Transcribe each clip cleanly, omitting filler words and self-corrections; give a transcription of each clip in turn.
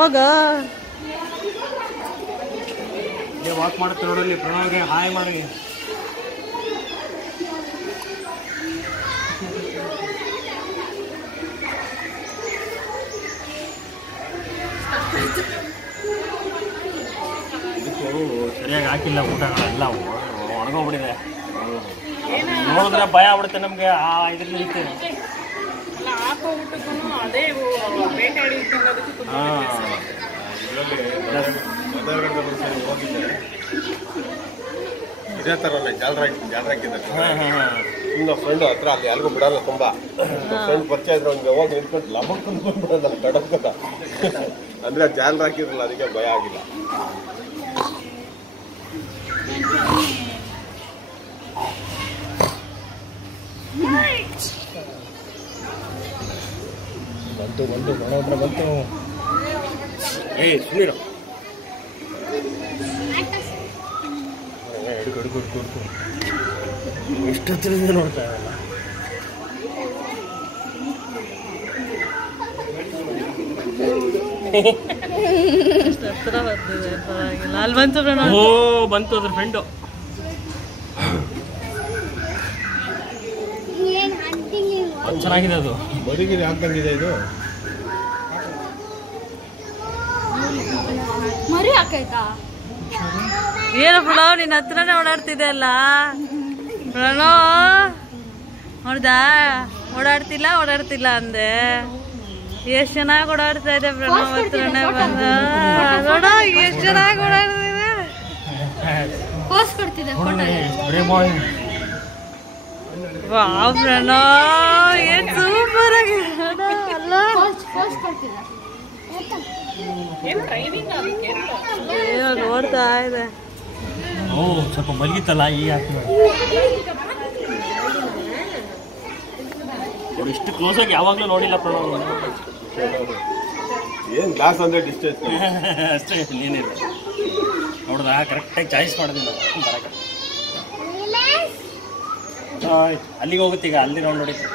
ಹೋಗ ವಾಕ್ ಮಾಡುತ್ತೆ ನೋಡಲ್ಲಿ ಪ್ರಣವ್ಗೆ ಹಾಯ್ ಮಾಡಿ. ಸರಿಯಾಗಿ ಹಾಕಿಲ್ಲ ಊಟ ಎಲ್ಲ ಒಣಗೋಗ್ಬಿಟ್ಟಿದೆ. ನೋಡಿದ್ರೆ ಭಯ ಆಗ್ಬಿಡುತ್ತೆ ನಮ್ಗೆ. ಆ ಇದ್ರಲ್ಲಿ ಇರುತ್ತೆ ಇದೇ ಥರ ಜಾಲರ ಇನ್ನು ಫ್ರೆಂಡ್ ಹತ್ರ ಅಲ್ಲಿ ಯಾರಿಗೂ ಬಿಡಲ್ಲ. ತುಂಬ ಫ್ರೆಂಡ್ ಪರಿಚಯ ಇದ್ರೆ ಅವ್ನಿಗೆ ಹೋಗಿ ನಿಂತ್ಕೊಂಡು ಲಬಕ್ ಅಂದ್ಕೊಂಡ್ಬಿಡೋದಲ್ಲ ಕಡಕ್ಕದ. ಅಂದರೆ ಜಾಲರ ಹಾಕಿದ್ರಲ್ಲ ಅದಕ್ಕೆ ಭಯ ಆಗಿಲ್ಲ. ಬಂತು ಬಂತು ಬರೋಬ್ರ ಬಂತು. ಸುಮ್ಮನಿರು ಹುಡುಕು ಎಷ್ಟೊತ್ತಿನಿಂದ ನೋಡ್ತಾ ಇರಲ್ಲ. ಹತ್ರ ಬರ್ತಿದೆ ಪರವಾಗಿಲ್ಲ. ಅಲ್ಲಿ ಬಂತು ಓ ಬಂತು ಅದ್ರ ಫ್ರೆಂಡು. ಚೆನ್ನಾಗಿದೆ ಅದು. ಬದುಕಿಗೆ ಹಾಕ್ದಂಗಿದೆ ಇದು. ಮರಿ ಹಾಕೈತಾ? ಏನು ಪ್ರಣವ್ ನಿನ್ನ ಹತ್ರನೇ ಓಡಾಡ್ತಿದೆ ಅಲ್ಲ ಪ್ರಣವ್? ನೋಡ್ದಾ ಓಡಾಡ್ತಿಲ್ಲ ಅಂದೆ. ಎಷ್ಟು ಚೆನ್ನಾಗಿ ಓಡಾಡ್ತಾ ಇದೆ ಪ್ರಣವ್ ಹತ್ರನೇ ಬಂದ. ನೋಡ ಎಷ್ಟು ಚೆನ್ನಾಗಿ ಓಡಾಡ್ತಿದೆ. ಪೋಸ್ ಕೊಡ್ತಿದೆ ವಾವ್ ಪ್ರಣವ್ ಏನ್ ಸೂಪರ್ ಆಗಿದೆ ಅಲ್ಲ. ಏನೋ ನೋಡ್ತಾ ಇದೆ. ಓ ಸ್ವಲ್ಪ ಮಲಗಿತ್ತಲ್ಲ ಈಗ ಹಾಕಿ ಇಷ್ಟು ಕ್ಲೋಸ್ ಆಗಿ ಯಾವಾಗಲೂ ನೋಡಿಲ್ಲ ಪ್ರಣವ್. ಏನು ಗ್ಲಾಸ್ ಅಂದರೆ ಡಿಸ್ಟೆನ್ಸ್ ಅಷ್ಟೇ ಏನಿಲ್ಲ. ನೋಡ್ದ ಕರೆಕ್ಟಾಗಿ ಚಾಯ್ಸ್ ಮಾಡಿದೆ ಬರಕ್ಕೆ. ಅಲ್ಲಿಗೆ ಹೋಗುತ್ತೆ ಈಗ. ಅಲ್ಲಿ ರೌಂಡ್ ಹೊಡಿತು.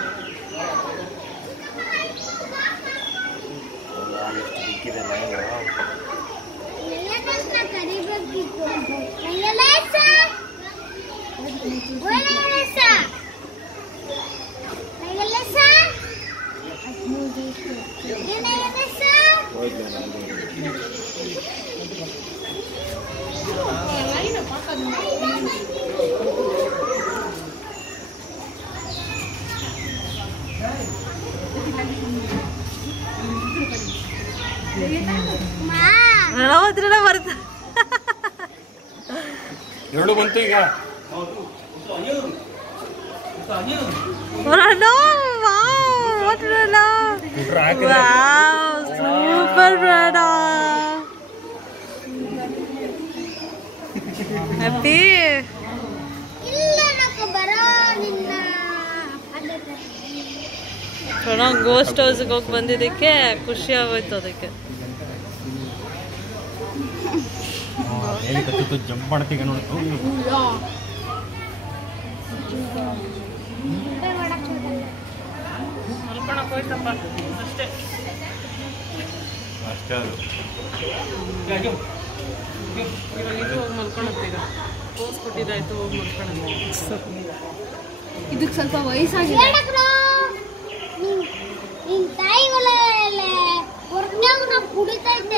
ಹತ್ರನೇ ಬರ್ತ ಎರಡು ಬಂತು ಈಗ. ಸೂಪರ್ ಬ್ರಾಡ. ಹ್ಯಾಪಿ ಪ್ರಣವ್ ಗೋಸ್ಟ್ ಹೌಸ್ಗೆ ಹೋಗಿ ಬಂದಿದ್ದಕ್ಕೆ ಖುಷಿ ಆಗೋಯ್ತು. ಅದಕ್ಕೆ ಜಂಪ್ ಮಾಡ್ತೀಗ ನೋಡ್ತು. ಮಲ್ಕೊಳಕ್ ಹೋಯ್ತಪ್ಪ ಅಷ್ಟೇ. ಇವಾಗ ಇದು ಹೋಗಿ ಮಲ್ಕೊಳತ್ತೀಗ. ಪೋಸ್ ಕೊಟ್ಟಿದ್ದಾಯ್ತು ಹೋಗಿ ಮಲ್ಕೊಳತ್ತೆ. ಇದಕ್ಕೆ ಸ್ವಲ್ಪ ವಯಸ್ಸಾಗಿದೆ. ಕುಡಿತಾ ಇದ್ದೆ